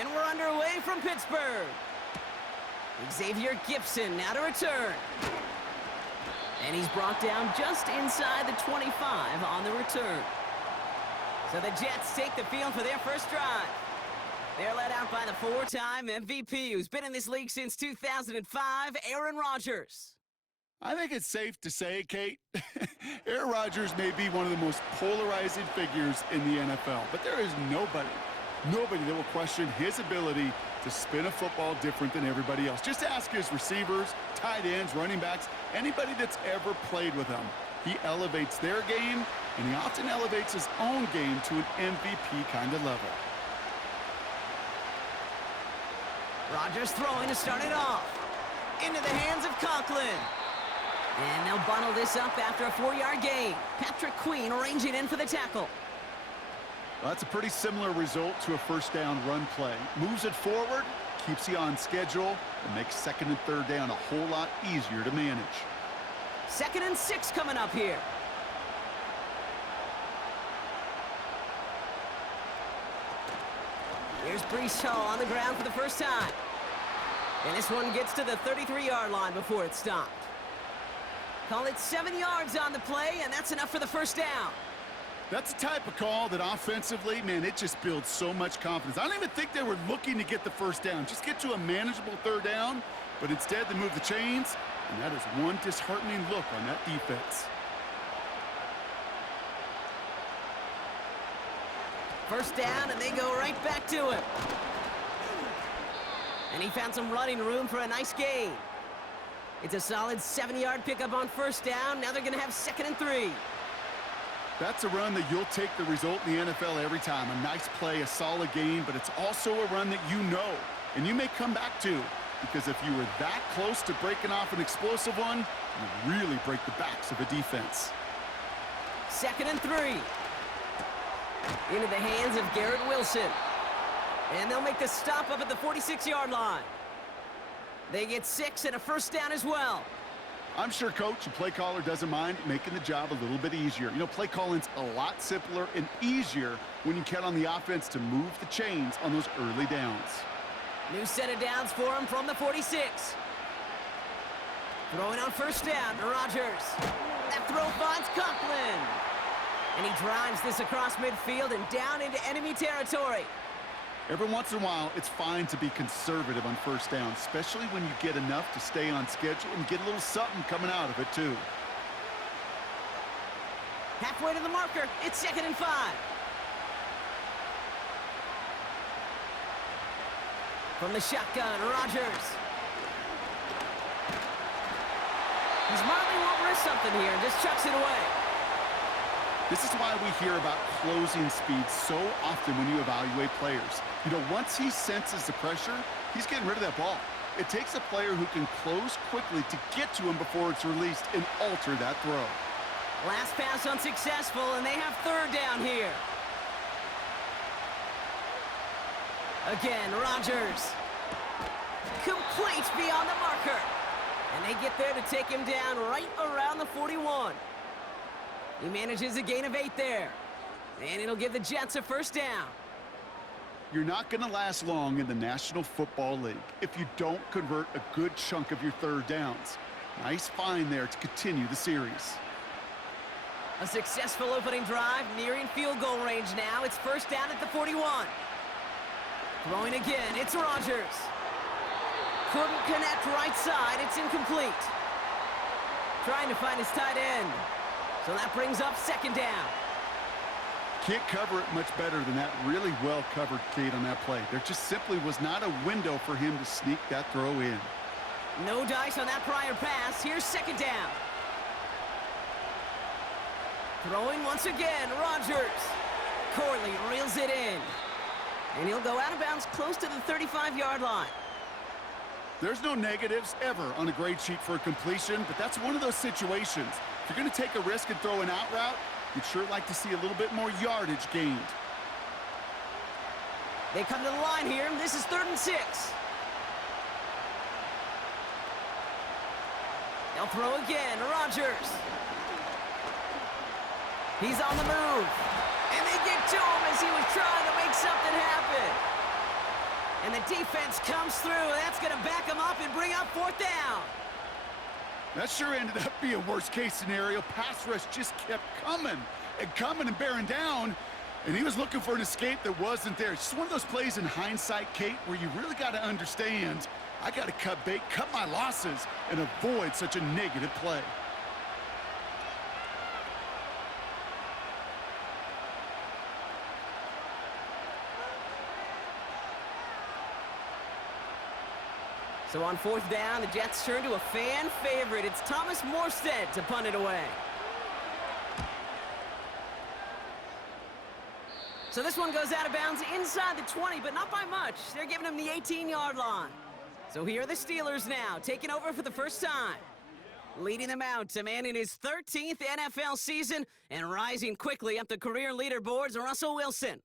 And we're underway from Pittsburgh. Xavier Gibson now to return. And he's brought down just inside the 25 on the return. So the Jets take the field for their first drive. They're led out by the four-time MVP who's been in this league since 2005, Aaron Rodgers. I think it's safe to say, Kate, Aaron Rodgers may be one of the most polarizing figures in the NFL, but there is nobody that will question his ability to spin a football different than everybody else. Just ask his receivers, tight ends, running backs, anybody that's ever played with him. He elevates their game, and he often elevates his own game to an MVP kind of level. Rodgers throwing to start it off. Into the hands of Conklin. And they'll bundle this up after a 4-yard gain. Patrick Queen arranging in for the tackle. Well, that's a pretty similar result to a first down run play. Moves it forward, keeps you on schedule, and makes second and third down a whole lot easier to manage. 2nd and 6 coming up here. Here's Breece Hall on the ground for the first time. And this one gets to the 33-yard line before it's stopped. Call it 7 yards on the play, and that's enough for the first down. That's the type of call that offensively, man, it just builds so much confidence. I don't even think they were looking to get the first down. Just get to a manageable third down, but instead they move the chains, and that is one disheartening look on that defense. First down, and they go right back to him. And he found some running room for a nice gain. It's a solid 7-yard pickup on first down. Now they're going to have 2nd and 3. That's a run that you'll take the result in the NFL every time. A nice play, a solid game, but it's also a run that you know, and you may come back to, because if you were that close to breaking off an explosive one, you really break the backs of a defense. 2nd and 3. Into the hands of Garrett Wilson. And they'll make the stop up at the 46-yard line. They get 6 and a first down as well. I'm sure coach and play caller doesn't mind making the job a little bit easier. You know, play calling's a lot simpler and easier when you count on the offense to move the chains on those early downs. New set of downs for him from the 46. Throwing on first down to Rodgers. That throw finds Conklin. And he drives this across midfield and down into enemy territory. Every once in a while, it's fine to be conservative on first down, especially when you get enough to stay on schedule and get a little something coming out of it, too. Halfway to the marker, it's 2nd and 5. From the shotgun, Rodgers. He smartly won't risk something here and just chucks it away. This is why we hear about closing speed so often when you evaluate players. You know, once he senses the pressure, he's getting rid of that ball. It takes a player who can close quickly to get to him before it's released and alter that throw. Last pass unsuccessful, and they have 3rd down here. Again, Rodgers. Complete beyond the marker. And they get there to take him down right around the 41. He manages a gain of 8 there. And it'll give the Jets a first down. You're not going to last long in the National Football League if you don't convert a good chunk of your third downs. Nice find there to continue the series. A successful opening drive, nearing field goal range now. It's first down at the 41. Throwing again, it's Rodgers. Couldn't connect right side, it's incomplete. Trying to find his tight end. So that brings up 2nd down. Can't cover it much better than that. Really well covered, Kate, on that play. There just simply was not a window for him to sneak that throw in. No dice on that prior pass. Here's 2nd down. Throwing once again, Rodgers. Corley reels it in. And he'll go out of bounds close to the 35-yard line. There's no negatives ever on a grade sheet for a completion, but that's one of those situations. If you're going to take a risk and throw an out route, you'd sure like to see a little bit more yardage gained. They come to the line here, and this is 3rd and 6. They'll throw again, Rodgers. He's on the move. And they get to him as he was trying to make something happen. And the defense comes through. That's going to back him up and bring up 4th down. That sure ended up being worst-case scenario. Pass rush just kept coming and bearing down, and he was looking for an escape that wasn't there. It's just one of those plays in hindsight, Kate, where you really got to understand, I got to cut bait, cut my losses, and avoid such a negative play. So on 4th down, the Jets turn to a fan favorite. It's Thomas Morstead to punt it away. So this one goes out of bounds inside the 20, but not by much. They're giving him the 18-yard line. So here are the Steelers now, taking over for the first time. Leading them out, a man in his 13th NFL season and rising quickly up the career leaderboards, Russell Wilson.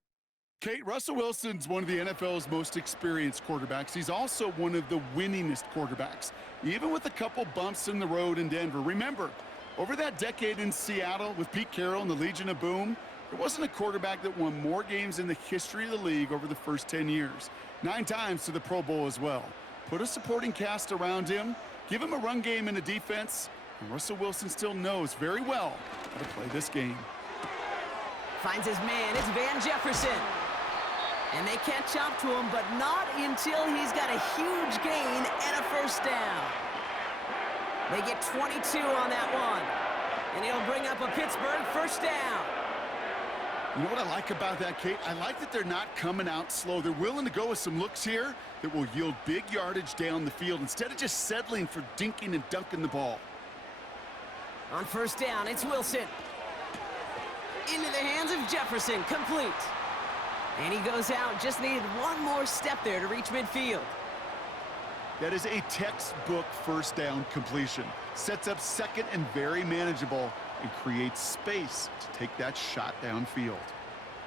Kate, Russell Wilson's one of the NFL's most experienced quarterbacks. He's also one of the winningest quarterbacks, even with a couple bumps in the road in Denver. Remember, over that decade in Seattle with Pete Carroll and the Legion of Boom, there wasn't a quarterback that won more games in the history of the league over the first 10 years. 9 times to the Pro Bowl as well. Put a supporting cast around him, give him a run game and a defense, and Russell Wilson still knows very well how to play this game. Finds his man, it's Van Jefferson. And they catch up to him, but not until he's got a huge gain and a first down. They get 22 on that one. And it'll bring up a Pittsburgh first down. You know what I like about that, Kate? I like that they're not coming out slow. They're willing to go with some looks here that will yield big yardage down the field instead of just settling for dinking and dunking the ball. On first down, it's Wilson. Into the hands of Jefferson, complete. And he goes out, just needed one more step there to reach midfield. That is a textbook first down completion. Sets up second and very manageable and creates space to take that shot downfield.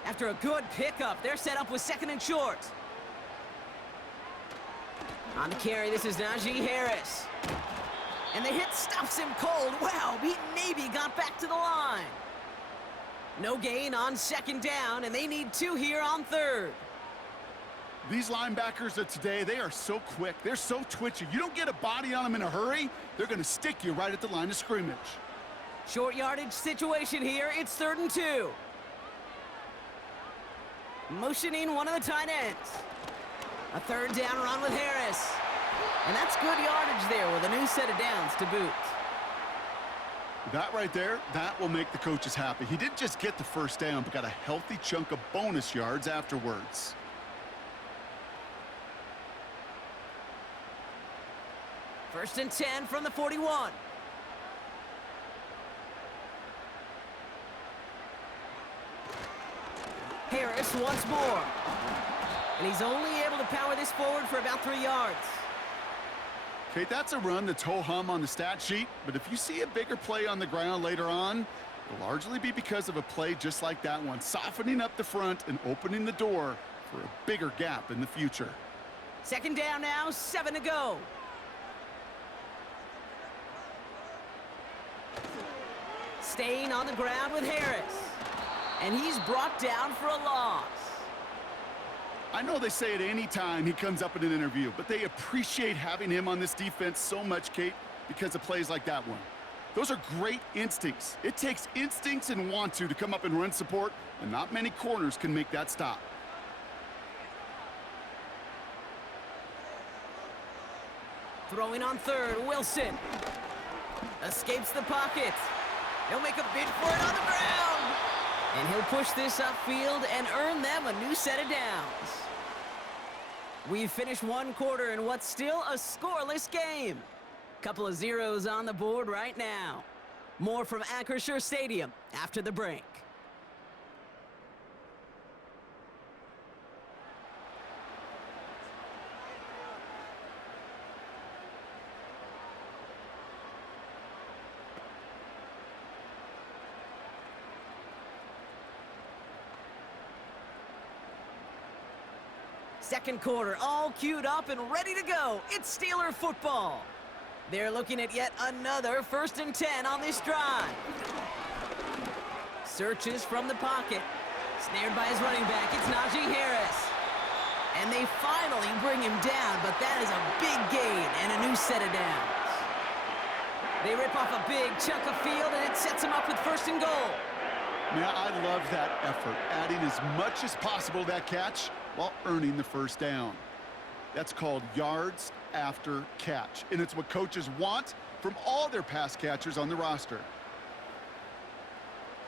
After a good pickup, they're set up with 2nd and short. On the carry, this is Najee Harris. And the hit stops him cold. Wow, he maybe got back to the line. No gain on 2nd down, and they need 2 here on 3rd. These linebackers of today, they are so quick. They're so twitchy. You don't get a body on them in a hurry, they're going to stick you right at the line of scrimmage. Short yardage situation here. It's 3rd and 2. Motioning one of the tight ends. A 3rd down run with Harris. And that's good yardage there with a new set of downs to boot. That right there, that will make the coaches happy. He didn't just get the first down, but got a healthy chunk of bonus yards afterwards. First and 10 from the 41. Harris once more. And he's only able to power this forward for about 3 yards. Kate, that's a run that's ho-hum on the stat sheet, but if you see a bigger play on the ground later on, it'll largely be because of a play just like that one, softening up the front and opening the door for a bigger gap in the future. 2nd down now, 7 to go. Staying on the ground with Harris. And he's brought down for a loss. I know they say it any time he comes up in an interview, but they appreciate having him on this defense so much, Kate, because of plays like that one. Those are great instincts. It takes instincts and want to come up and run support, and not many corners can make that stop. Throwing on 3rd, Wilson. Escapes the pocket. He'll make a bid for it on the ground. And he'll push this upfield and earn them a new set of downs. We've finished 1 quarter in what's still a scoreless game. Couple of zeros on the board right now. More from Acrisure Stadium after the break. Second quarter, all queued up and ready to go. It's Steeler football. They're looking at yet another 1st and 10 on this drive. Searches from the pocket. Snared by his running back. It's Najee Harris. And they they finally bring him down, but that is a big gain and a new set of downs. They rip off a big chunk of field, and it sets them up with 1st and goal. Man, I love that effort, adding as much as possible to that catch while earning the 1st down. That's called yards after catch, and it's what coaches want from all their pass catchers on the roster.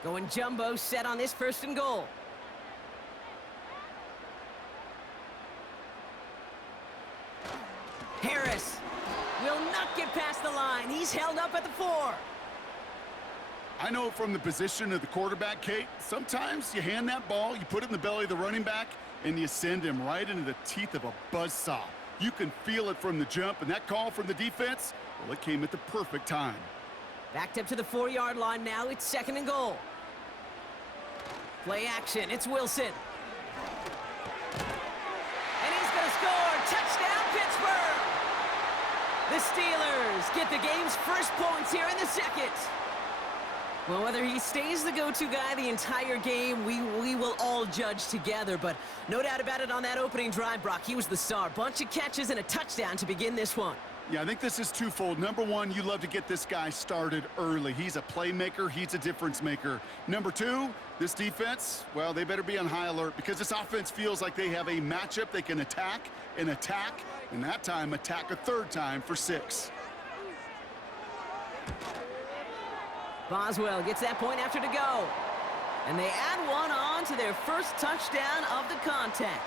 Going jumbo set on this 1st and goal. Harris will not get past the line. He's held up at the 4. I know from the position of the quarterback, Kate, sometimes you hand that ball, you put it in the belly of the running back, and you send him right into the teeth of a buzzsaw. You can feel it from the jump, and that call from the defense, well, it came at the perfect time. Backed up to the 4-yard line now. It's 2nd and goal. Play action. It's Wilson. And he's going to score. Touchdown, Pittsburgh! The Steelers get the game's first points here in the 2nd. Well, whether he stays the go-to guy the entire game, we will all judge together. But no doubt about it on that opening drive, Brock, he was the star. Bunch of catches and a touchdown to begin this one. Yeah, I think this is twofold. Number one, you love to get this guy started early. He's a playmaker. He's a difference maker. Number two, this defense, well, they better be on high alert because this offense feels like they have a matchup they can attack, and that time attack a 3rd time for 6. Boswell gets that point after to go. And they add one on to their first touchdown of the contest.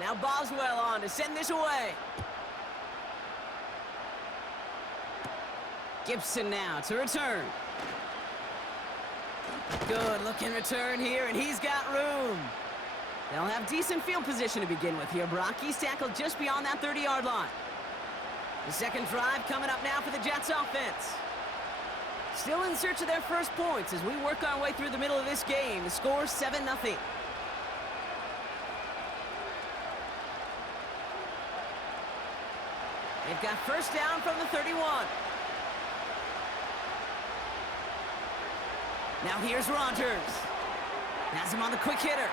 Now Boswell on to send this away. Gibson now to return. Good looking return here, and he's got room. They'll have decent field position to begin with here. Brock, he's tackled just beyond that 30-yard line. The 2nd drive coming up now for the Jets offense. Still in search of their first points as we work our way through the middle of this game. The score 7-0. They've got 1st down from the 31. Now here's Rodgers. Has him on the quick hitter.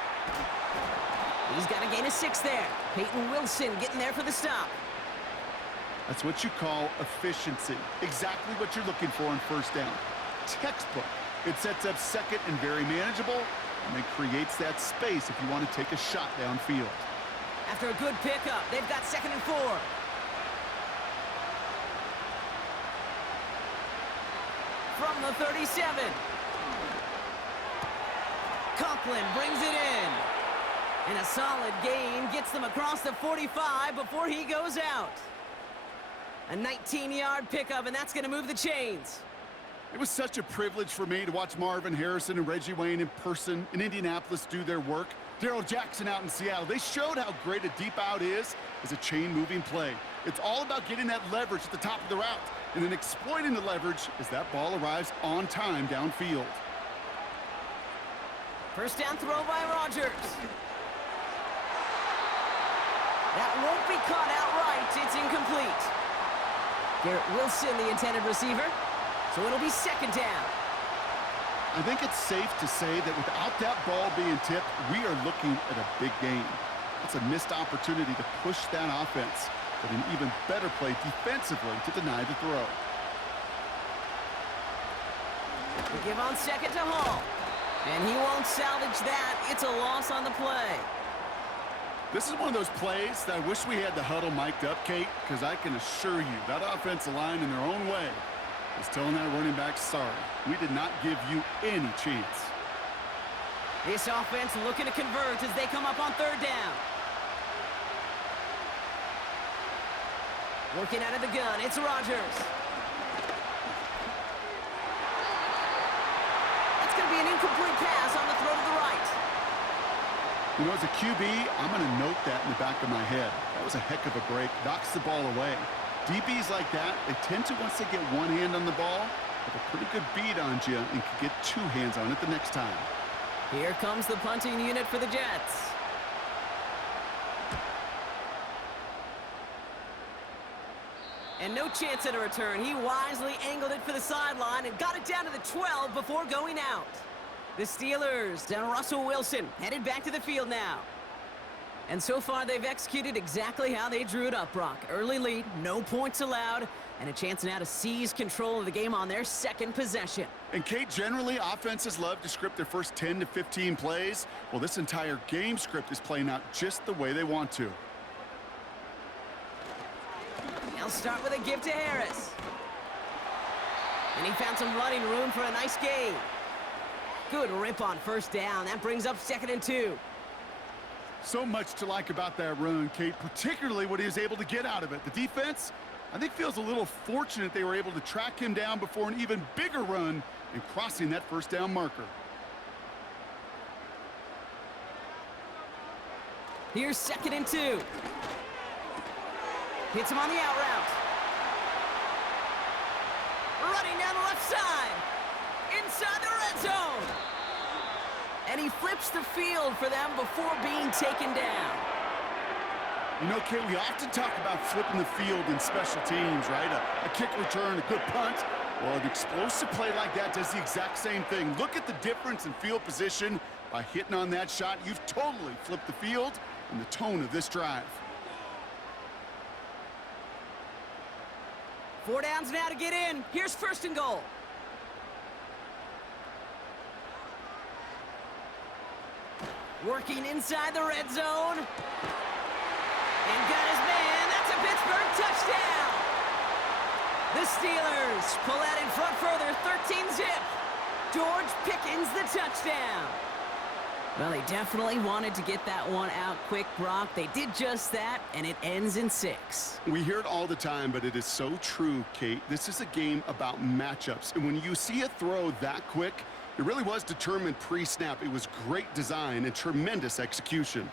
He's got a gain of 6 there. Peyton Wilson getting there for the stop. That's what you call efficiency. Exactly what you're looking for on 1st down. Textbook. It sets up 2nd and very manageable, and it creates that space if you want to take a shot downfield. After a good pickup, they've got 2nd and 4. From the 37. Conklin brings it in. And a solid gain gets them across the 45 before he goes out. A 19-yard pickup, and that's going to move the chains. It was such a privilege for me to watch Marvin Harrison and Reggie Wayne in person in Indianapolis do their work. Darrell Jackson out in Seattle. They showed how great a deep out is as a chain-moving play. It's all about getting that leverage at the top of the route and then exploiting the leverage as that ball arrives on time downfield. 1st down throw by Rodgers. That won't be caught outright. It's incomplete. Garrett Wilson, the intended receiver. So it'll be 2nd down. I think it's safe to say that without that ball being tipped, we are looking at a big game. It's a missed opportunity to push that offense, but an even better play defensively to deny the throw. We give on 2nd to Hall. And he won't salvage that. It's a loss on the play. This is one of those plays that I wish we had the huddle mic'd up, Kate, because I can assure you that offensive line in their own way is telling that running back, sorry, we did not give you any chance. This offense looking to convert as they come up on 3rd down. Working out of the gun, it's Rodgers. That's going to be an incomplete pass on the throw to the right. You know, as a QB, I'm going to note that in the back of my head. That was a heck of a break. Knocks the ball away. DBs like that, they tend to, once they get one hand on the ball, have a pretty good beat on you and can get two hands on it the next time. Here comes the punting unit for the Jets. And no chance at a return. He wisely angled it for the sideline and got it down to the 12 before going out. The Steelers and Russell Wilson headed back to the field now. And so far, they've executed exactly how they drew it up, Brock. Early lead, no points allowed, and a chance now to seize control of the game on their second possession. And, Kate, generally, offenses love to script their first 10 to 15 plays. Well, this entire game script is playing out just the way they want to. They'll start with a give to Harris. And he found some running room for a nice gain. Good rip on first down. That brings up 2nd and 2. So much to like about that run, Kate, particularly what he was able to get out of it. The defense, I think, feels a little fortunate they were able to track him down before an even bigger run and crossing that first down marker. Here's 2nd and 2. Hits him on the out route. Running down the left side. Inside the red zone. And he flips the field for them before being taken down. You know, Kate, we often talk about flipping the field in special teams, right? A kick return, a good punt. Well, an explosive play like that does the exact same thing. Look at the difference in field position. By hitting on that shot, you've totally flipped the field and the tone of this drive. 4 downs now to get in. Here's 1st and goal. Working inside the red zone. And got his man. That's a Pittsburgh touchdown. The Steelers pull out in front further, 13-zip. George Pickens the touchdown. Well, they definitely wanted to get that one out quick, Brock. They did just that, and it ends in 6. We hear it all the time, but it is so true, Kate. This is a game about matchups. And when you see a throw that quick, it really was determined pre-snap. It was great design and tremendous execution.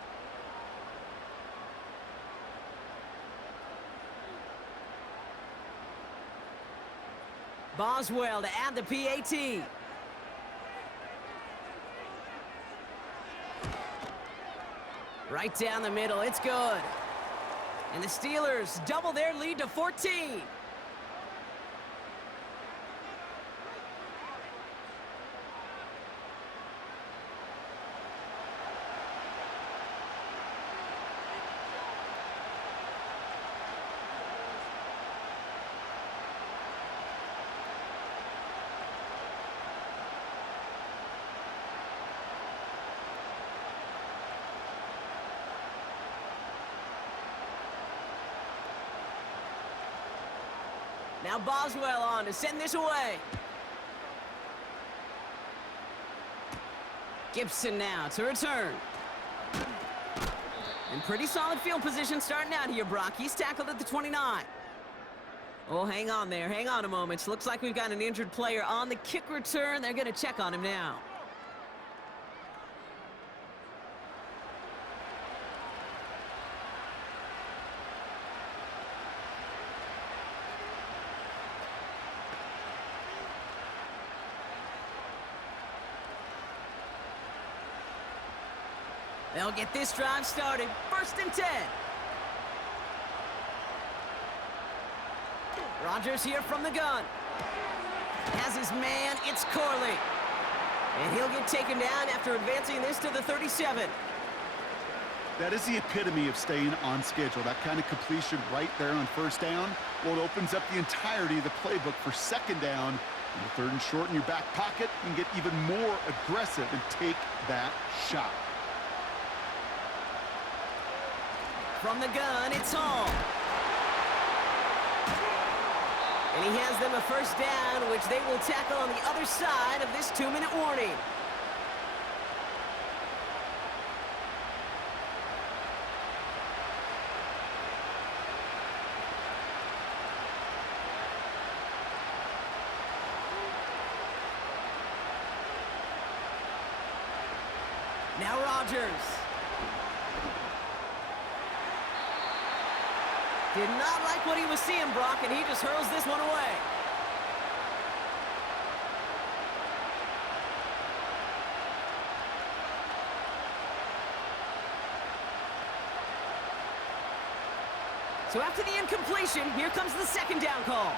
Boswell to add the PAT. Right down the middle, it's good. And the Steelers double their lead to 14. Now Boswell on to send this away. Gibson now to return. And pretty solid field position starting out here, Brock. He's tackled at the 29. Oh, hang on there. Hang on a moment. Looks like we've got an injured player on the kick return. They're going to check on him now. They'll get this drive started. 1st and 10. Rodgers here from the gun. Has his man, it's Corley. And he'll get taken down after advancing this to the 37. That is the epitome of staying on schedule. That kind of completion right there on 1st down. Well, it opens up the entirety of the playbook for 2nd down. And the 3rd and short in your back pocket, you can get even more aggressive and take that shot. From the gun, it's Hall. And he has them a 1st down, which they will tackle on the other side of this 2-minute warning. Now Rodgers. Did not like what he was seeing, Brock, and he just hurls this one away. So after the incompletion, here comes the second down call.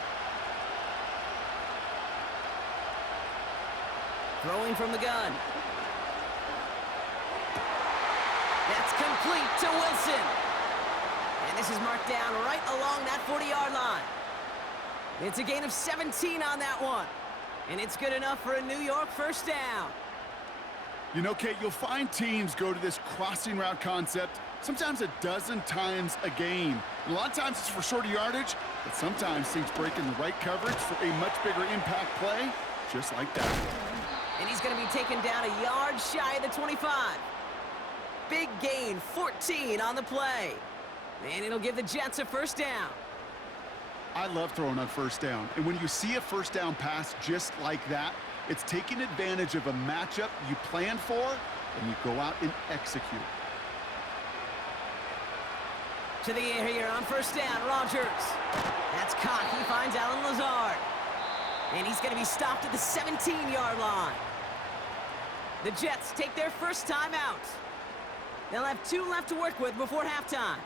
Throwing from the gun. That's complete to Wilson. And this is marked down right along that 40-yard line. It's a gain of 17 on that one. And it's good enough for a New York first down. You know, Kate, you'll find teams go to this crossing route concept sometimes a dozen times a game. A lot of times it's for shorter yardage, but sometimes things break in the right coverage for a much bigger impact play, just like that. And he's going to be taken down a yard shy of the 25. Big gain, 14 on the play. And it'll give the Jets a first down. I love throwing on first down. And when you see a first down pass just like that, it's taking advantage of a matchup you plan for, and you go out and execute. To the air here on first down, Rodgers. That's caught. He finds Alan Lazard. And he's going to be stopped at the 17-yard line. The Jets take their first time out. They'll have 2 left to work with before halftime.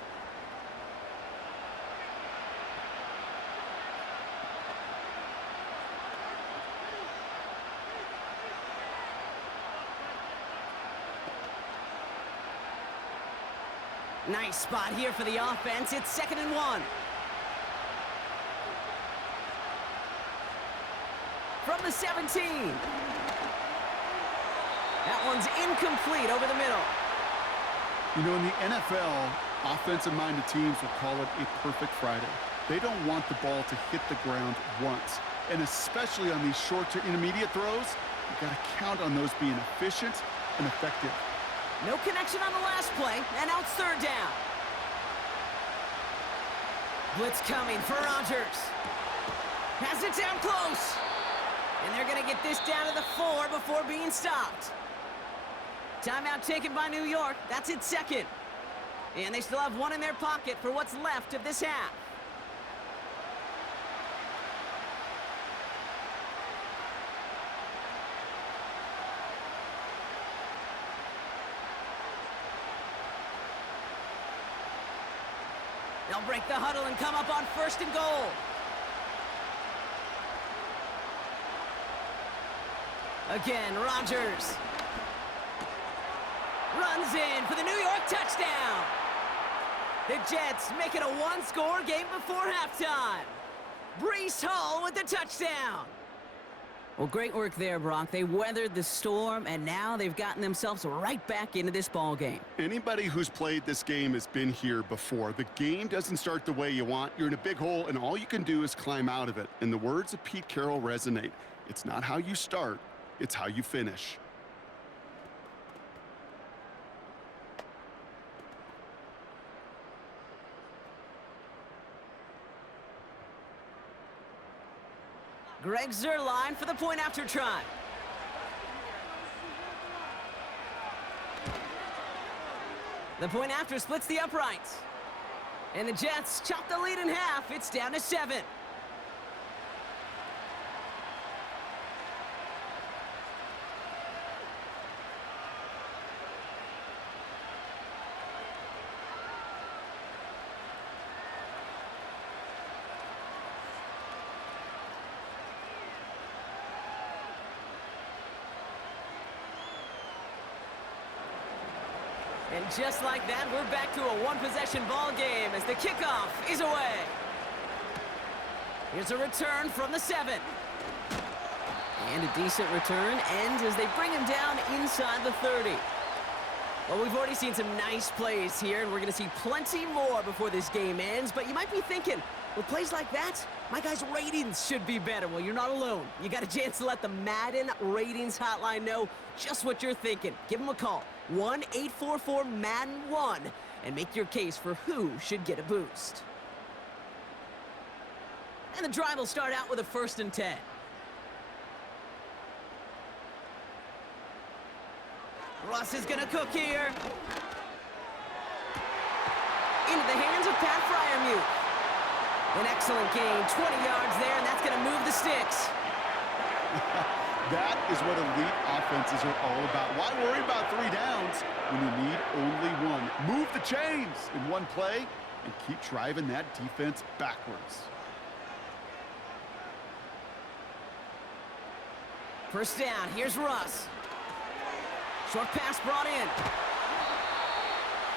Nice spot here for the offense. It's 2nd and 1. From the 17. That one's incomplete over the middle. You know, in the NFL, offensive-minded teams will call it a perfect Friday. They don't want the ball to hit the ground once. And especially on these short to intermediate throws, you've got to count on those being efficient and effective. No connection on the last play, and now it's 3rd down. Blitz coming for Rodgers. Has it down close. And they're going to get this down to the 4 before being stopped. Timeout taken by New York. That's its 2nd. And they still have 1 in their pocket for what's left of this half. They'll break the huddle and come up on 1st and goal. Again, Rodgers. Runs in for the New York touchdown. The Jets make it a 1-score game before halftime. Breece Hall with the touchdown. Well, great work there, Brock. They weathered the storm, and now they've gotten themselves right back into this ball game. Anybody who's played this game has been here before. The game doesn't start the way you want. You're in a big hole, and all you can do is climb out of it. And the words of Pete Carroll resonate. It's not how you start, it's how you finish. Greg Zuerlein for the point after try. The point after splits the uprights. And the Jets chop the lead in half. It's down to 7. And just like that, we're back to a one-possession ball game as the kickoff is away. Here's a return from the 7. And a decent return ends as they bring him down inside the 30. Well, we've already seen some nice plays here, and we're going to see plenty more before this game ends. But you might be thinking, with plays like that, my guys' ratings should be better. Well, you're not alone. You got a chance to let the Madden ratings hotline know just what you're thinking. Give them a call, 1-844-MADDEN-1, and make your case for who should get a boost. And the drive will start out with a 1st and 10. Russ is going to cook here. Into the hands of Pat Freiermuth. An excellent gain, 20 yards there, and that's going to move the sticks. That is what elite offenses are all about. Why worry about 3 downs when you need only 1? Move the chains in one play and keep driving that defense backwards. First down, here's Russ. Short pass brought in.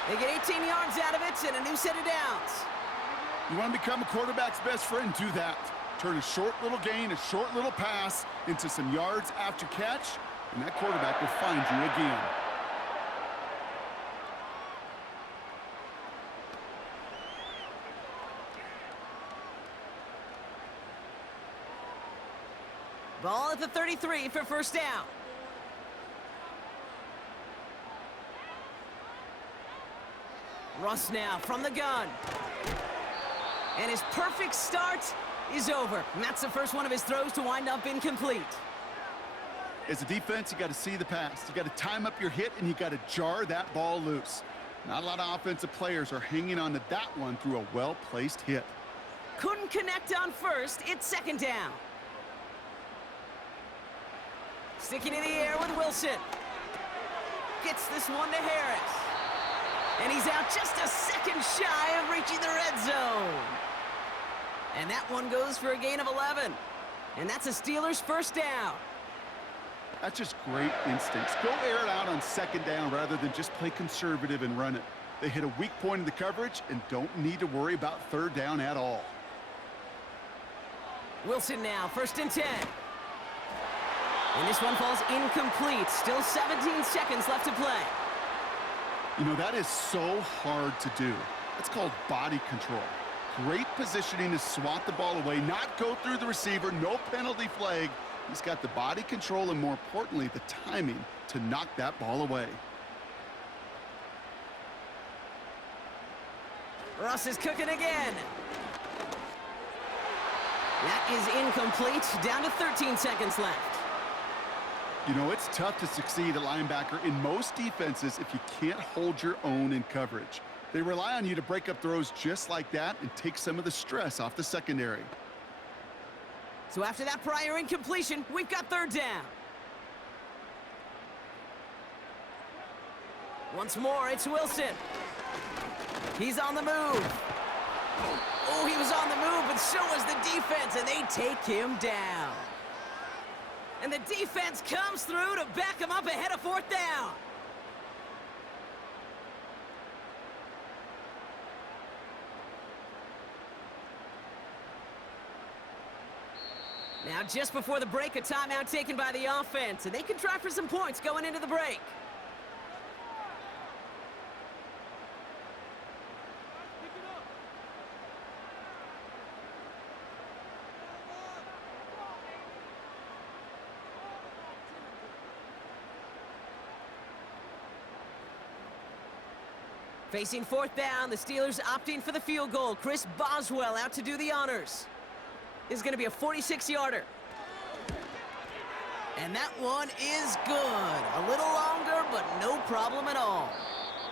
They get 18 yards out of it and a new set of downs. You want to become a quarterback's best friend, do that. Turn a short little gain, a short little pass into some yards after catch, and that quarterback will find you again. Ball at the 33 for first down. Russ now from the gun. And his perfect start is over. And that's the first one of his throws to wind up incomplete. As a defense, you got to see the pass. You got to time up your hit, and you got to jar that ball loose. Not a lot of offensive players are hanging on to that one through a well-placed hit. Couldn't connect on first. It's second down. Sticking in the air with Wilson. Gets this one to Harris. And he's out just a second shy of reaching the red zone. And that one goes for a gain of 11. And that's a Steelers first down. That's just great instincts. Go air it out on second down rather than just play conservative and run it. They hit a weak point in the coverage and don't need to worry about third down at all. Wilson now, first and 10. And this one falls incomplete. Still 17 seconds left to play. You know, that is so hard to do. That's called body control. Great positioning to swat the ball away, not go through the receiver, no penalty flag. He's got the body control and, more importantly, the timing to knock that ball away. Russ is cooking again. That is incomplete. Down to 13 seconds left. You know, it's tough to succeed at linebacker in most defenses if you can't hold your own in coverage. They rely on you to break up throws just like that and take some of the stress off the secondary. So after that prior incompletion, we've got third down. Once more, it's Wilson. He's on the move. Oh, he was on the move, but so was the defense, and they take him down. And the defense comes through to back him up ahead of fourth down. Now, just before the break, a timeout taken by the offense, and they can try for some points going into the break. Facing fourth down, the Steelers opting for the field goal. Chris Boswell out to do the honors. This is going to be a 46-yarder. And that one is good. A little longer, but no problem at all.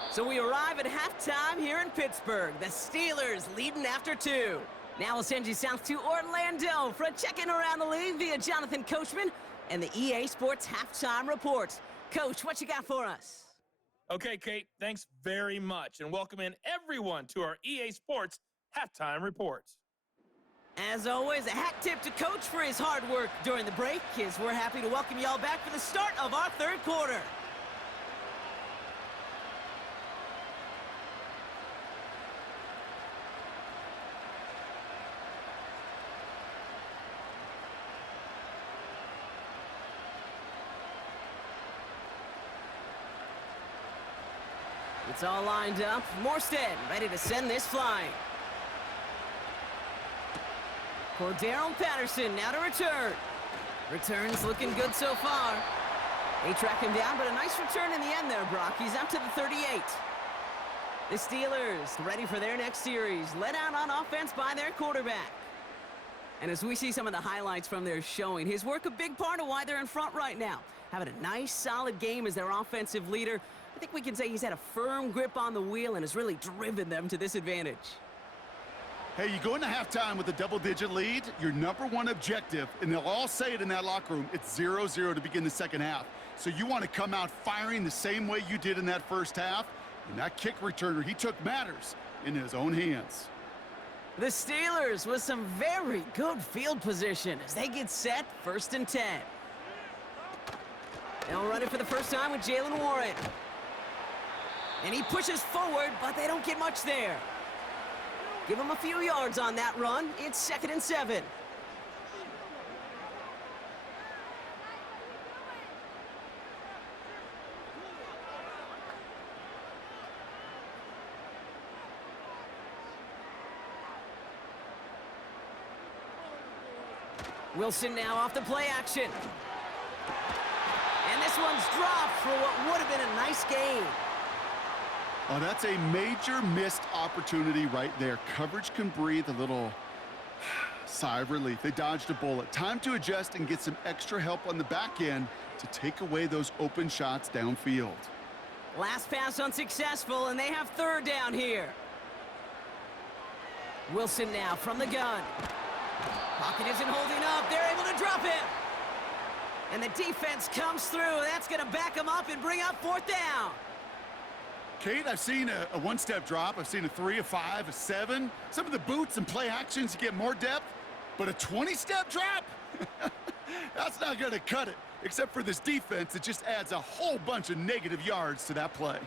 So we arrive at halftime here in Pittsburgh. The Steelers leading after 2. Now we'll send you south to Orlando for a check-in around the league via Jonathan Coachman and the EA Sports Halftime Report. Coach, what you got for us? Okay, Kate, thanks very much, and welcome in everyone to our EA Sports Halftime Reports. As always, a hat tip to Coach for his hard work during the break, as we're happy to welcome y'all back for the start of our third quarter. It's all lined up. Morstead ready to send this flying. Cordarrelle Patterson now to return. Returns looking good so far. They track him down, but a nice return in the end there, Brock. He's out to the 38. The Steelers ready for their next series, led out on offense by their quarterback. And as we see some of the highlights from their showing, his work a big part of why they're in front right now. Having a nice, solid game as their offensive leader. I think we can say he's had a firm grip on the wheel and has really driven them to this advantage. Hey, you go into halftime with a double-digit lead, your number one objective, and they'll all say it in that locker room, it's 0-0 to begin the second half. So you want to come out firing the same way you did in that first half, and that kick returner, he took matters in his own hands. The Steelers with some very good field position as they get set, 1st and 10. They'll run it for the first time with Jalen Warren. And he pushes forward, but they don't get much there. Give him a few yards on that run. It's 2nd and 7. Wilson now off the play action. And this one's dropped for what would have been a nice gain. Oh, that's a major missed opportunity right there. Coverage can breathe a little sigh of relief. They dodged a bullet. Time to adjust and get some extra help on the back end to take away those open shots downfield. Last pass unsuccessful, and they have 3rd down here. Wilson now from the gun. Pocket isn't holding up. They're able to drop him. And the defense comes through. That's going to back them up and bring up 4th down. Kate, I've seen a one-step drop. I've seen a 3, a 5, a 7. Some of the boots and play actions get more depth, but a 20-step drop? That's not going to cut it, except for this defense that just adds a whole bunch of negative yards to that play.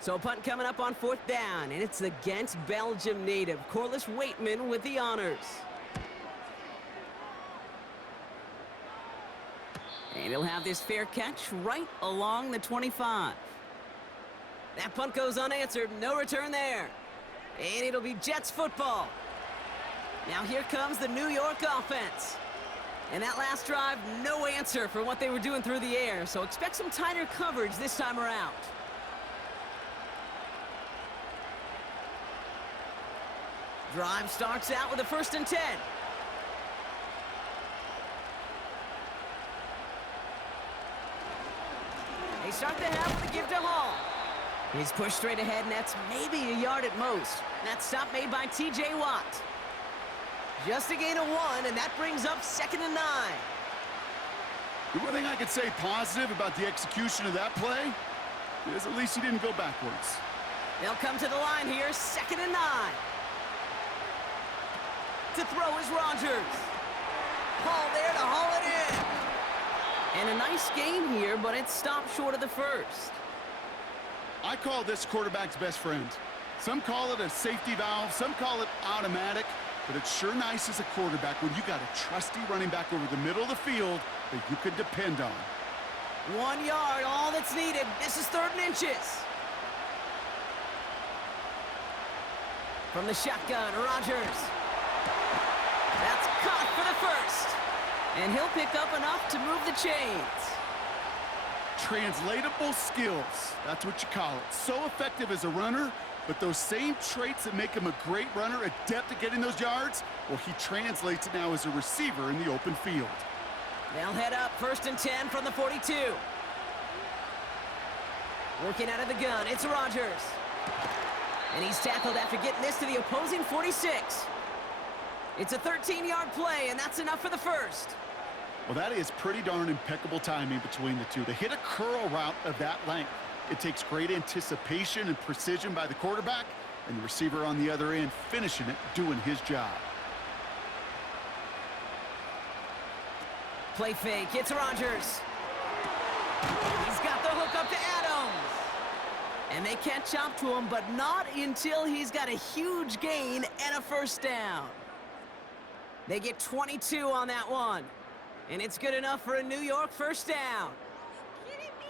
So punt coming up on 4th down, and it's against Belgium native Corliss Waitman with the honors. And he'll have this fair catch right along the 25. That punt goes unanswered, no return there. And it'll be Jets football. Now here comes the New York offense. And that last drive, no answer for what they were doing through the air, so expect some tighter coverage this time around. Drive starts out with a 1st and 10. They start the half with a give to Hall. He's pushed straight ahead, and that's maybe a yard at most. That stop made by T.J. Watt. Just a gain of 1, and that brings up 2nd and 9. The one thing I could say positive about the execution of that play is at least he didn't go backwards. They'll come to the line here, 2nd and 9. To throw is Rodgers. Hall there to haul it in. And a nice gain here, but it's stopped short of the 1st. I call this quarterback's best friend. Some call it a safety valve, some call it automatic, but it's sure nice as a quarterback when you got a trusty running back over the middle of the field that you could depend on. 1 yard, all that's needed. This is 3rd and inches. From the shotgun, Rodgers. That's caught for the 1st. And he'll pick up enough to move the chains. Translatable skills, that's what you call it. So effective as a runner, but those same traits that make him a great runner, adept at getting those yards, well, he translates it now as a receiver in the open field. They'll head up 1st and 10 from the 42. Working out of the gun, it's Rodgers. And he's tackled after getting this to the opposing 46. It's a 13-yard play, and that's enough for the 1st. Well, that is pretty darn impeccable timing between the two. To hit a curl route of that length, it takes great anticipation and precision by the quarterback, and the receiver on the other end finishing it, doing his job. Play fake, it's Rodgers. He's got the hook up to Adams. And they catch up to him, but not until he's got a huge gain and a 1st down. They get 22 on that one. And it's good enough for a New York 1st down.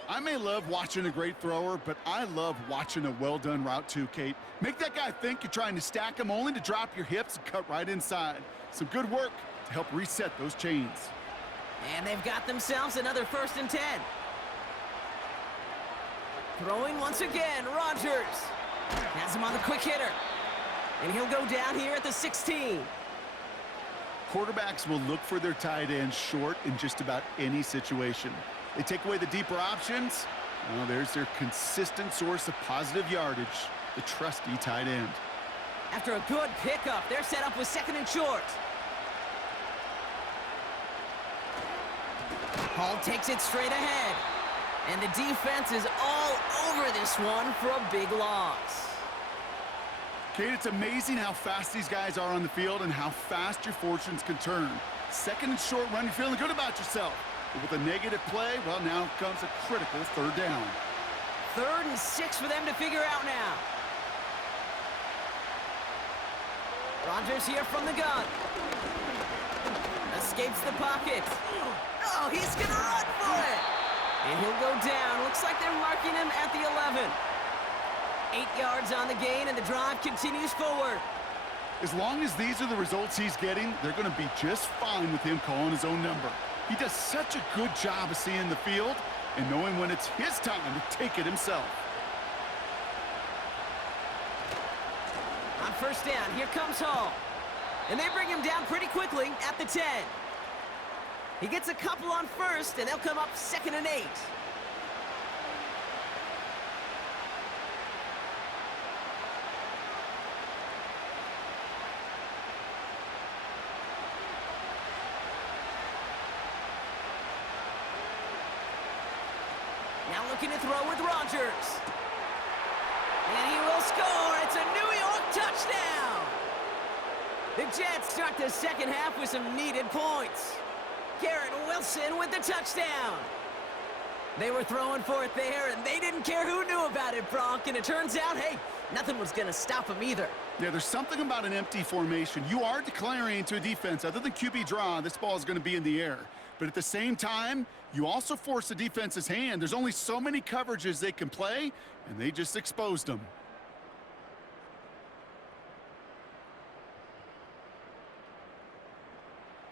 I may love watching a great thrower, but I love watching a well-done route too, Kate. Make that guy think you're trying to stack him only to drop your hips and cut right inside. Some good work to help reset those chains. And they've got themselves another 1st and 10. Throwing once again, Rodgers. Has him on the quick hitter. And he'll go down here at the 16. Quarterbacks will look for their tight end short in just about any situation. They take away the deeper options. Well, there's their consistent source of positive yardage, the trusty tight end. After a good pickup, they're set up with 2nd and short. Hall takes it straight ahead. And the defense is all over this one for a big loss. Kate, it's amazing how fast these guys are on the field and how fast your fortunes can turn. 2nd and short run, you're feeling good about yourself. But with a negative play, well, now comes a critical 3rd down. 3rd and 6 for them to figure out now. Rodgers here from the gun. Escapes the pocket. Oh, he's going to run for it. And he'll go down. Looks like they're marking him at the 11. 8 yards on the gain, and the drive continues forward. As long as these are the results he's getting, they're going to be just fine with him calling his own number. He does such a good job of seeing the field and knowing when it's his time to take it himself. On 1st down, here comes Hall. And they bring him down pretty quickly at the 10. He gets a couple on 1st, and they'll come up 2nd and 8. Now looking to throw with Rodgers. And he will score. It's a New York touchdown. The Jets start the 2nd half with some needed points. Garrett Wilson with the touchdown. They were throwing for it there, and they didn't care who knew about it, Bronk. And it turns out, hey, nothing was going to stop them either. Yeah, there's something about an empty formation. You are declaring to a defense, other than QB draw, this ball is going to be in the air. But at the same time, you also force the defense's hand. There's only so many coverages they can play, and they just exposed them.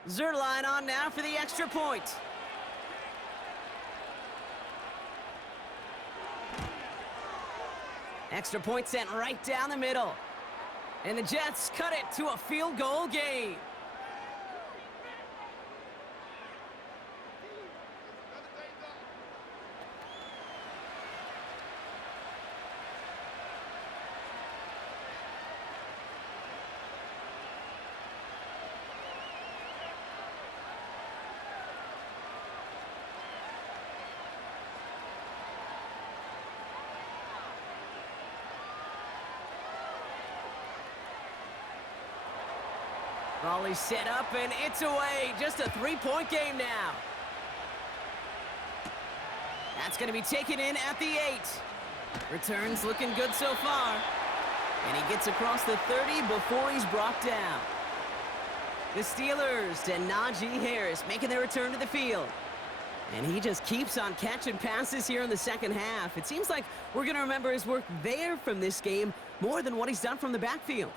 Zerline on now for the extra point. Extra point sent right down the middle. And the Jets cut it to a field goal game. Raleigh set up, and it's away. Just a 3-point game now. That's going to be taken in at the 8. Returns looking good so far. And he gets across the 30 before he's brought down. The Steelers to Najee Harris making their return to the field. And he just keeps on catching passes here in the 2nd half. It seems like we're going to remember his work there from this game more than what he's done from the backfield.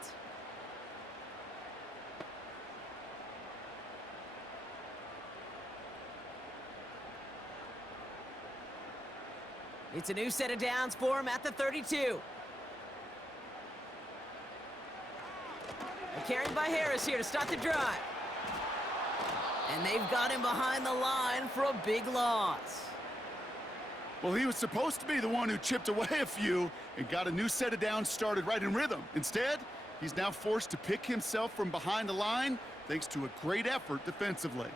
It's a new set of downs for him at the 32. A carry by Harris here to start the drive. And they've got him behind the line for a big loss. Well, he was supposed to be the one who chipped away a few and got a new set of downs started right in rhythm. Instead, he's now forced to pick himself from behind the line thanks to a great effort defensively.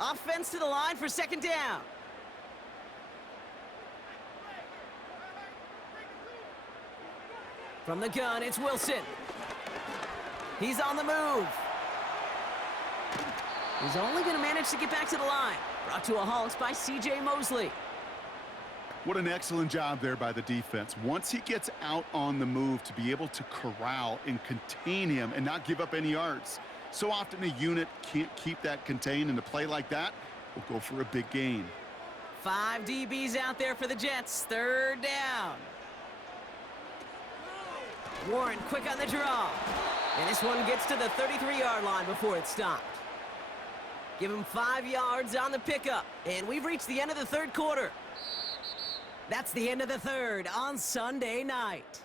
Offense to the line for 2nd down. From the gun, it's Wilson. He's on the move. He's only going to manage to get back to the line. Brought to a halt by C.J. Mosley. What an excellent job there by the defense. Once he gets out on the move, to be able to corral and contain him and not give up any yards. So often a unit can't keep that contained, and a play like that will go for a big gain. 5 DBs out there for the Jets. 3rd down. Warren quick on the draw. And this one gets to the 33-yard line before it's stopped. Give him 5 yards on the pickup. And we've reached the end of the 3rd quarter. That's the end of the 3rd on Sunday night.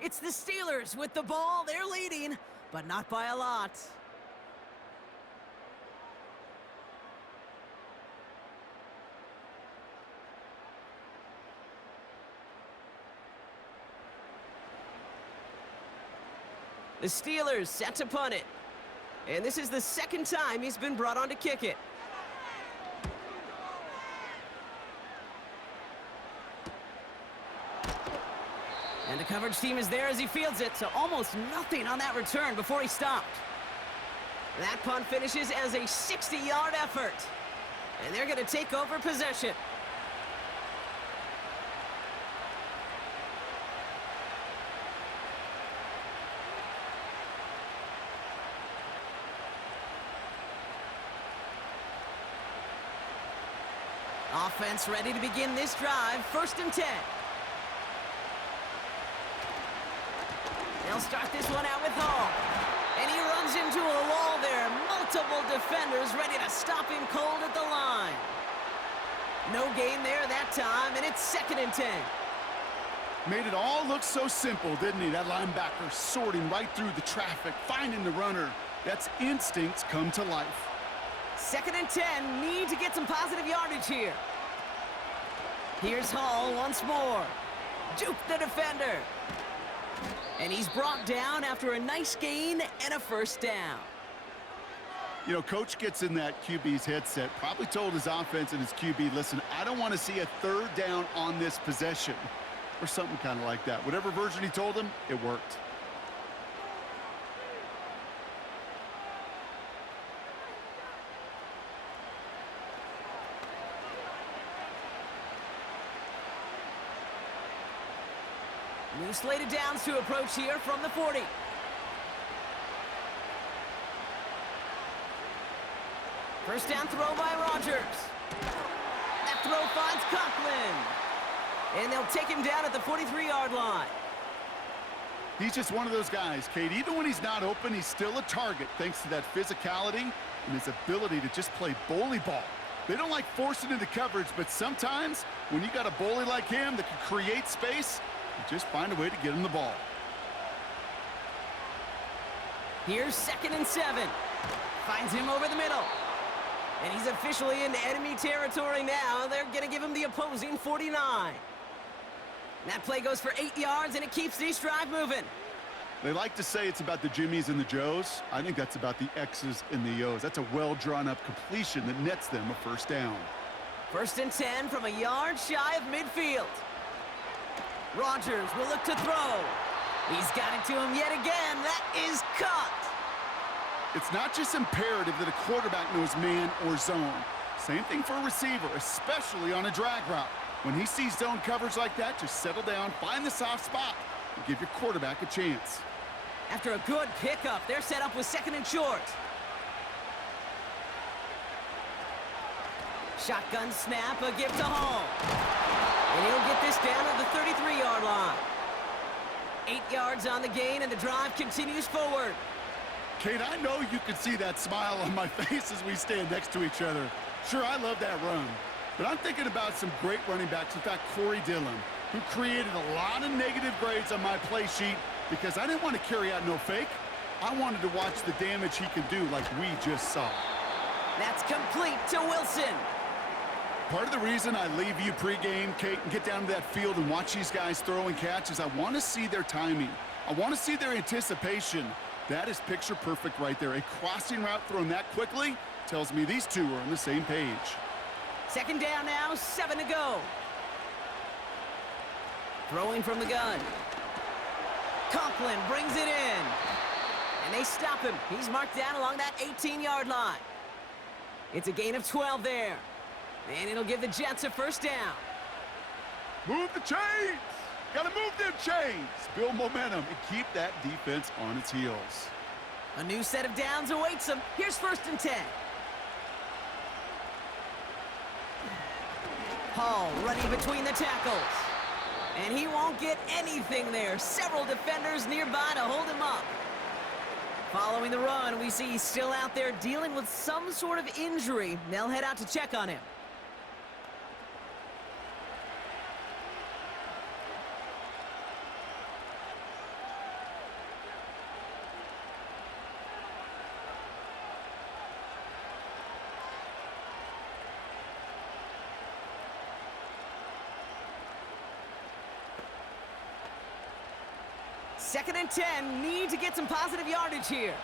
It's the Steelers with the ball. They're leading, but not by a lot. The Steelers set to punt it. And this is the second time he's been brought on to kick it. And the coverage team is there as he fields it, so almost nothing on that return before he stopped. That punt finishes as a 60-yard effort. And they're going to take over possession. Offense ready to begin this drive. 1st and 10. They'll start this one out with Hall. And he runs into a wall there. Multiple defenders ready to stop him cold at the line. No gain there that time, and it's 2nd and 10. Made it all look so simple, didn't he? That linebacker sorting right through the traffic, finding the runner. That's instincts come to life. 2nd and 10. Need to get some positive yardage here. Here's Hall once more. Juke the defender. And he's brought down after a nice gain and a 1st down. You know, coach gets in that QB's headset, probably told his offense and his QB, listen, I don't want to see a 3rd down on this possession. Or something kind of like that. Whatever version he told him, it worked. New slated downs to approach here from the 40. First down throw by Rodgers. That throw finds Conklin. And they'll take him down at the 43-yard line. He's just one of those guys, Kate. Even when he's not open, he's still a target thanks to that physicality and his ability to just play bully ball. They don't like forcing into coverage, but sometimes when you got a bully like him that can create space, you just find a way to get him the ball. Here's 2nd and 7. Finds him over the middle. And he's officially into enemy territory now. They're going to give him the opposing 49. That play goes for 8 yards, and it keeps this drive moving. They like to say it's about the Jimmies and the Joes. I think that's about the X's and the O's. That's a well-drawn-up completion that nets them a 1st down. 1st and 10 from a yard shy of midfield. Rodgers will look to throw. He's got it to him yet again. That is caught. It's not just imperative that a quarterback knows man or zone. Same thing for a receiver, especially on a drag route. When he sees zone coverage like that, just settle down, find the soft spot, and give your quarterback a chance. After a good pickup, they're set up with 2nd and short. Shotgun snap, a give to Hall. And he'll get this down at the 33-yard line. 8 yards on the gain, and the drive continues forward. Kate, I know you can see that smile on my face as we stand next to each other. Sure, I love that run. But I'm thinking about some great running backs. In fact, Corey Dillon, who created a lot of negative grades on my play sheet because I didn't want to carry out no fake. I wanted to watch the damage he can do like we just saw. That's complete to Wilson. Part of the reason I leave you pregame, Kate, and get down to that field and watch these guys throw and catch is I want to see their timing. I want to see their anticipation. That is picture perfect right there. A crossing route thrown that quickly tells me these two are on the same page. 2nd down now, 7 to go. Throwing from the gun. Conklin brings it in. And they stop him. He's marked down along that 18-yard line. It's a gain of 12 there. And it'll give the Jets a 1st down. Move the chains! Gotta move them chains! Build momentum and keep that defense on its heels. A new set of downs awaits them. Here's 1st and 10. Hall running between the tackles. And he won't get anything there. Several defenders nearby to hold him up. Following the run, we see he's still out there dealing with some sort of injury. They'll head out to check on him. 2nd and 10. Need to get some positive yardage here.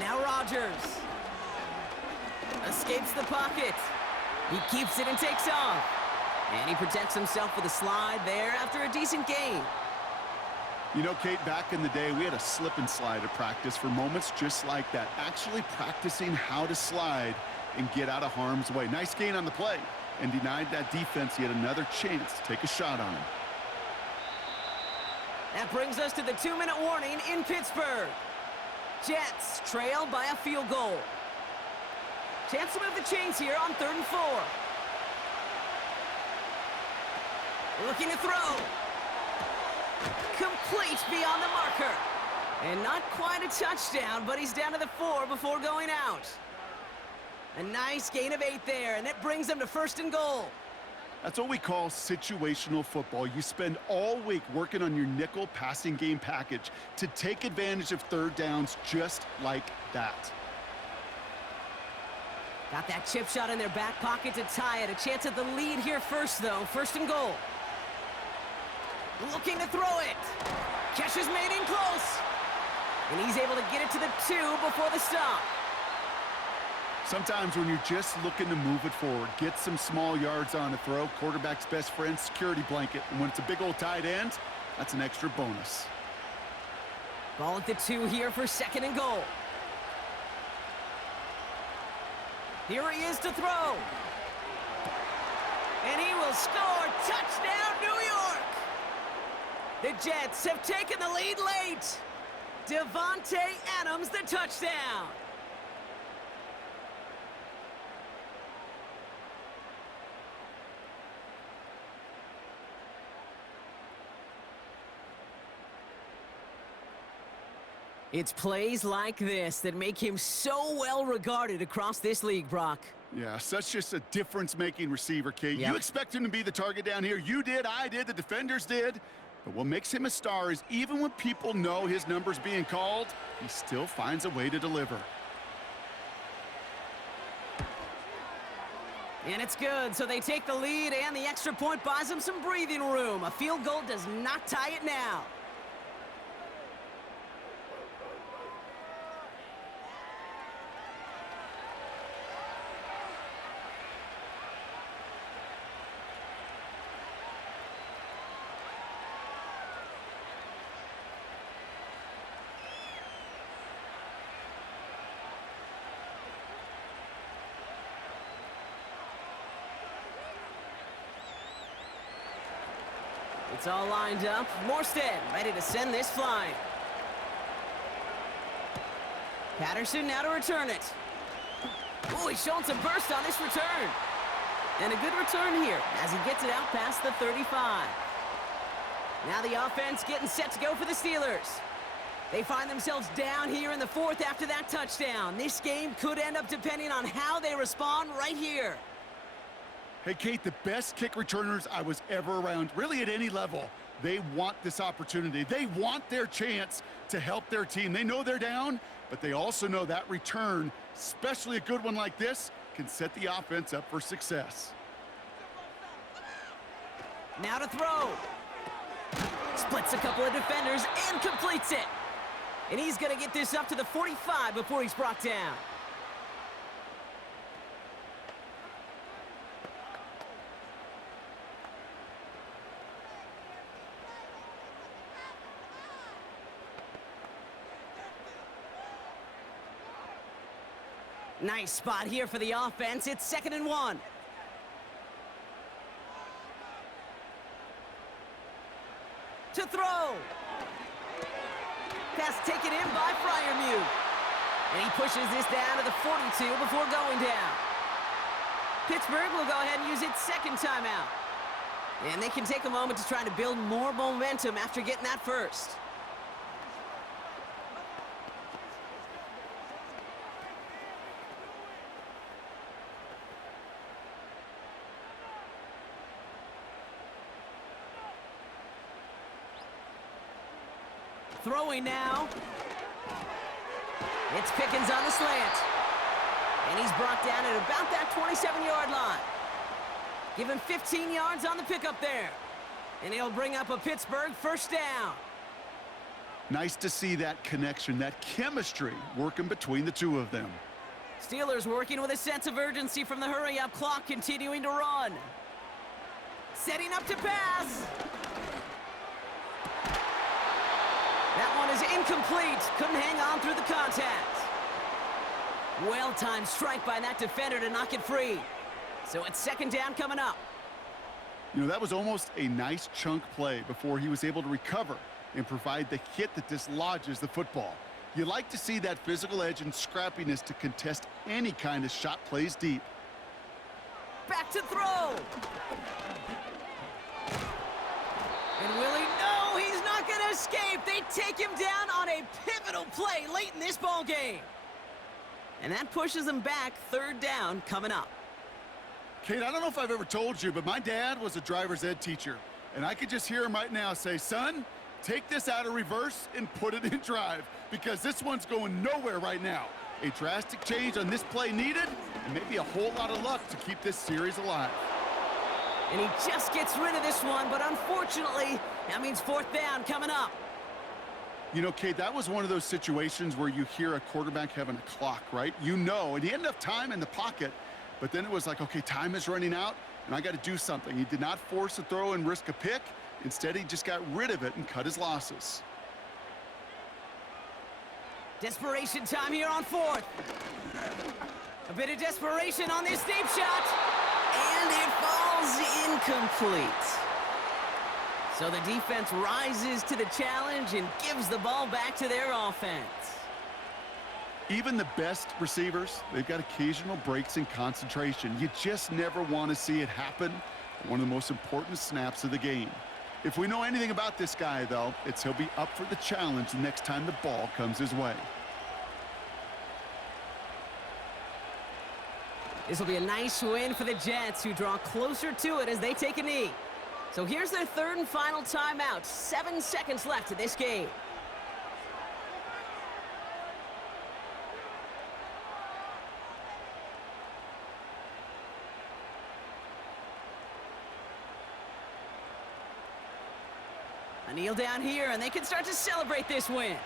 Now Rodgers. Escapes the pocket. He keeps it and takes off. And he protects himself with a slide there after a decent gain. You know, Kate, back in the day, we had a slip and slide at practice for moments just like that. Actually practicing how to slide and get out of harm's way. Nice gain on the play, and denied that defense yet another chance to take a shot on him. That brings us to the 2-minute warning in Pittsburgh. Jets trail by a field goal. Chance to move the chains here on 3rd and 4. Looking to throw. Complete beyond the marker. And not quite a touchdown, but he's down to the 4 before going out. A nice gain of 8 there, and that brings them to 1st and goal. That's what we call situational football. You spend all week working on your nickel passing game package to take advantage of 3rd downs just like that. Got that chip shot in their back pocket to tie it. A chance at the lead here first, though. 1st and goal. Looking to throw it. Catch is made in close. And he's able to get it to the 2 before the stop. Sometimes when you're just looking to move it forward, get some small yards on a throw, quarterback's best friend, security blanket. And when it's a big old tight end, that's an extra bonus. Ball at the 2 here for 2nd and goal. Here he is to throw. And he will score. Touchdown, New York! The Jets have taken the lead late. Devontae Adams, the touchdown. It's plays like this that make him so well regarded across this league, Brock. Yeah, such just a difference-making receiver, Kate. Yep. You expect him to be the target down here. You did, I did, the defenders did. But what makes him a star is even when people know his number's being called, he still finds a way to deliver. And it's good, so they take the lead, and the extra point buys them some breathing room. A field goal does not tie it now. It's all lined up. Morstead ready to send this flying. Patterson now to return it. Oh, he's showing some burst on this return. And a good return here as he gets it out past the 35. Now the offense getting set to go for the Steelers. They find themselves down here in the 4th after that touchdown. This game could end up depending on how they respond right here. Hey, Kate, the best kick returners I was ever around, really at any level, they want this opportunity. They want their chance to help their team. They know they're down, but they also know that return, especially a good one like this, can set the offense up for success. Now to throw. Splits a couple of defenders and completes it. And he's going to get this up to the 45 before he's brought down. Nice spot here for the offense. It's 2nd and 1. To throw. Pass taken in by Freiermuth. And he pushes this down to the 42 before going down. Pittsburgh will go ahead and use its 2nd timeout. And they can take a moment to try to build more momentum after getting that first. Throwing now. It's Pickens on the slant. And he's brought down at about that 27-yard line. Give him 15 yards on the pickup there. And he'll bring up a Pittsburgh first down. Nice to see that connection, that chemistry working between the two of them. Steelers working with a sense of urgency from the hurry-up clock, continuing to run. Setting up to pass. That one is incomplete. Couldn't hang on through the contact. Well-timed strike by that defender to knock it free. So it's second down coming up. You know, that was almost a nice chunk play before he was able to recover and provide the hit that dislodges the football. You like to see that physical edge and scrappiness to contest any kind of shot plays deep. Back to throw. And will he? No, he's not going to escape. They take him down on a pivotal play late in this ball game. And that pushes him back. Third down coming up. Kate, I don't know if I've ever told you, but my dad was a driver's ed teacher. And I could just hear him right now say, son, take this out of reverse and put it in drive, because this one's going nowhere right now. A drastic change on this play needed, and maybe a whole lot of luck to keep this series alive. And he just gets rid of this one, but unfortunately, that means fourth down coming up. You know, Kate, that was one of those situations where you hear a quarterback having a clock, right? You know, and he had enough time in the pocket, but then it was like, okay, time is running out, and I got to do something. He did not force a throw and risk a pick. Instead, he just got rid of it and cut his losses. Desperation time here on fourth. A bit of desperation on this deep shot. And it falls incomplete. So the defense rises to the challenge and gives the ball back to their offense. Even the best receivers, they've got occasional breaks in concentration. You just never want to see it happen at one of the most important snaps of the game. If we know anything about this guy, though, it's he'll be up for the challenge the next time the ball comes his way. This will be a nice win for the Jets, who draw closer to it as they take a knee. So here's their third and final timeout. 7 seconds left in this game. A kneel down here, and they can start to celebrate this win.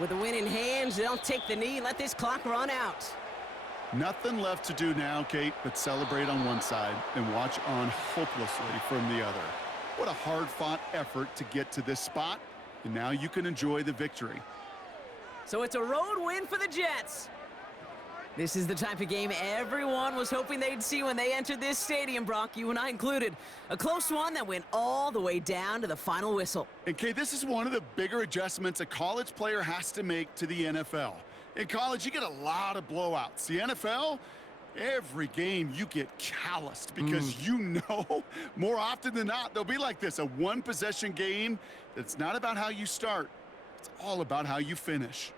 With the win in hand, they'll take the knee and let this clock run out. Nothing left to do now, Kate, but celebrate on one side and watch on hopelessly from the other. What a hard-fought effort to get to this spot, and now you can enjoy the victory. So it's a road win for the Jets. This is the type of game everyone was hoping they'd see when they entered this stadium, Brock, you and I included. A close one that went all the way down to the final whistle. And, Kate, this is one of the bigger adjustments a college player has to make to the NFL. In college, you get a lot of blowouts. The NFL, every game you get calloused because you know more often than not they'll be like this, a one-possession game that's not about how you start. It's all about how you finish.